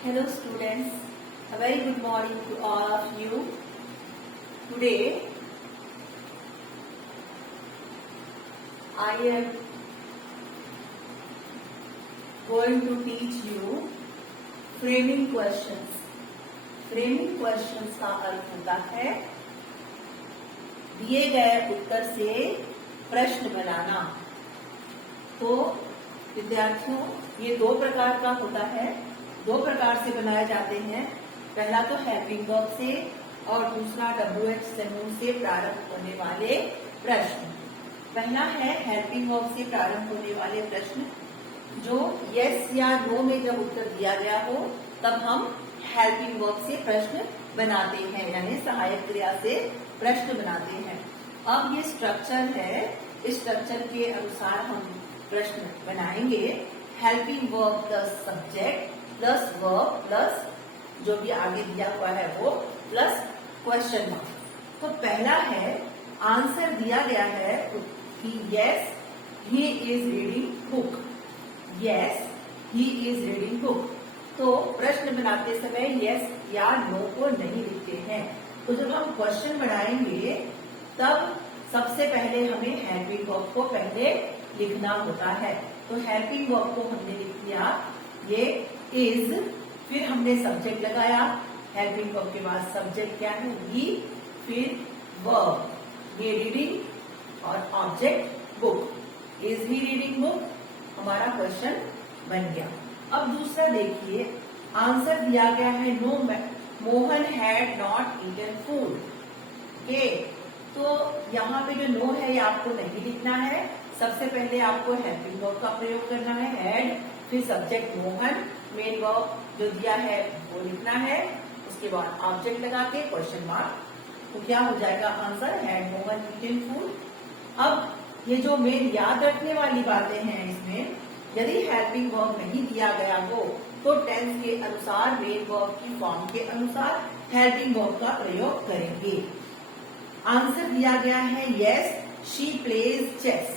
Hello students, a very good morning to all of you. Today I am going to teach you framing questions. Framing questions का अर्थ होता है दिए गए उत्तर से प्रश्न बनाना। तो विद्यार्थियों, ये दो प्रकार का होता है, दो प्रकार से बनाए जाते हैं। पहला तो हेल्पिंग वर्ब से और दूसरा WH समूह से प्रारंभ होने वाले प्रश्न। पहला है हेल्पिंग वर्ब से प्रारंभ होने वाले प्रश्न, जो यस या नो में जब उत्तर दिया गया हो तब हम हेल्पिंग वर्ब से प्रश्न बनाते हैं, यानी सहायक क्रिया से प्रश्न बनाते हैं। अब ये स्ट्रक्चर है, इस स्ट्रक्चर के अनुसार हम प्रश्न बनाएंगे। Helping verb plus subject plus verb plus जो भी आगे दिया हुआ है वो प्लस क्वेश्चन मार्क। तो पहला है, आंसर दिया गया है कि yes he is reading book. Yes he is reading book. तो प्रश्न बनाते समय यस या नो को नहीं लिखते हैं। तो जब हम क्वेश्चन बनाएंगे तब सबसे पहले हमें हेल्पिंग वर्ब को पहले लिखना होता है। तो हेल्पिंग वर्ब को हमने लिख दिया, ये इज, फिर हमने सब्जेक्ट लगाया। हेल्पिंग वर्ब के बाद सब्जेक्ट क्या है, ही, फिर वर्ब, ये रीडिंग और object book. Is he reading book, हमारा क्वेश्चन बन गया। अब दूसरा देखिए, आंसर दिया गया है no Mohan had not eaten food. Okay, तो यहाँ पे जो नो है ये आपको नहीं लिखना है। सबसे पहले आपको हेल्पिंग वर्ब का प्रयोग करना है, हैड, फिर सब्जेक्ट मोहन, मेन वर्ब जो दिया है वो लिखना है, उसके बाद ऑब्जेक्ट लगा के क्वेश्चन मार्क। तो क्या हो जाएगा answer, had Mohan eaten food. अब ये जो मेन याद रखने वाली बातें हैं इसमें, यदि हेल्पिंग वर्ब नहीं दिया गया हो तो टेंस के अनुसार मेन वर्ब की फॉर्म के अनुसार हेल्पिंग वर्ब का प्रयोग करेंगे। आंसर दिया गया है yes she plays chess.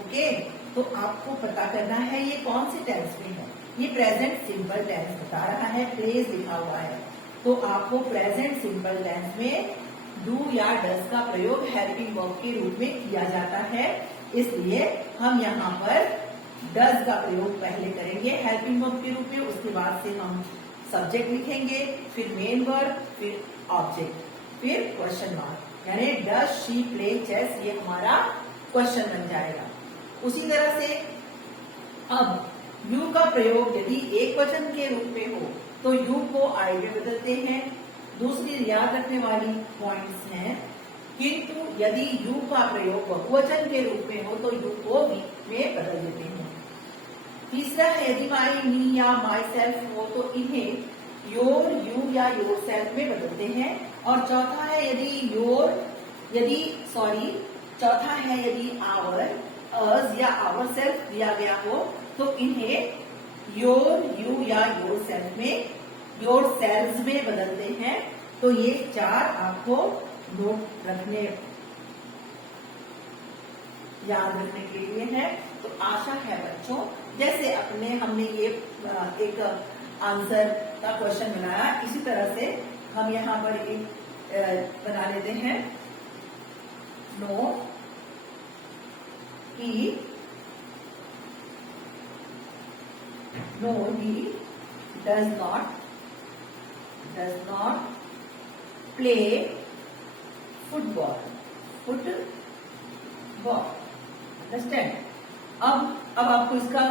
Okay, तो आपको पता करना है ये कौन से टेंस में है। ये प्रेजेंट सिंपल टेंस बता रहा है, प्लेज लिखा हुआ है। तो आपको प्रेजेंट सिंपल टेंस में डू या डज का प्रयोग हेल्पिंग वर्ब के रूप में किया जाता है, इसलिए हम यहाँ पर डज का प्रयोग पहले करेंगे हेल्पिंग वर्ब के रूप में। उसके बाद से हम सब्जेक्ट लिखेंगे, फिर मेन वर्ब, फिर ऑब्जेक्ट, फिर क्वेश्चन मार्क, यानी डज शी प्ले चेस, ये हमारा क्वेश्चन बन जाएगा। उसी तरह से अब यू का प्रयोग यदि एक वचन के रूप में हो तो यू को आई में बदलते हैं। दूसरी याद रखने वाली पॉइंट्स हैं, किंतु यदि यू का प्रयोग बहुवचन के रूप में हो तो यू को वी में बदल देते हैं। तीसरा है, यदि माई, मी या माई सेल्फ हो तो इन्हें योर, यू या योर सेल्फ में बदलते हैं। और चौथा है, चौथा है यदि आवर, अस या आवर सेल्फ दिया गया हो तो इन्हें योर, यू या योर सेल्फ में, योर सेल्स में बदलते हैं। तो ये चार आपको नोट रखने, याद रखने के लिए है। तो आशा है बच्चों, जैसे हमने ये एक आंसर का क्वेश्चन बनाया, इसी तरह से हम यहाँ पर एक बना लेते हैं, no he does not play football. Understand. अब आपको इसका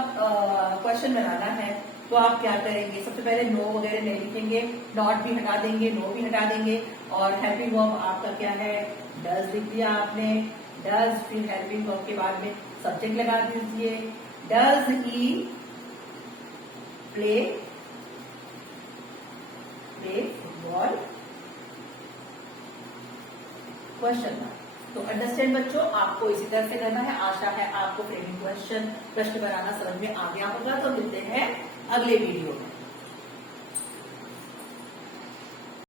क्वेश्चन बनाना है, तो आप क्या करेंगे, सबसे पहले नो वगैरह नहीं लिखेंगे, नॉट भी हटा देंगे, नो भी हटा देंगे, और हेल्पिंग वर्ब आपका क्या है, डज लिख दिया आपने, डज, फिर हेल्पिंग वर्ब के बाद में सब्जेक्ट लगा दीजिए, does he play football, question mark. तो अंडरस्टैंड बच्चों, आपको इसी तरह से करना है। आशा है आपको फ्रेमिंग प्रश्न बनाना समझ में आ गया होगा। तो मिलते हैं अगले वीडियो में।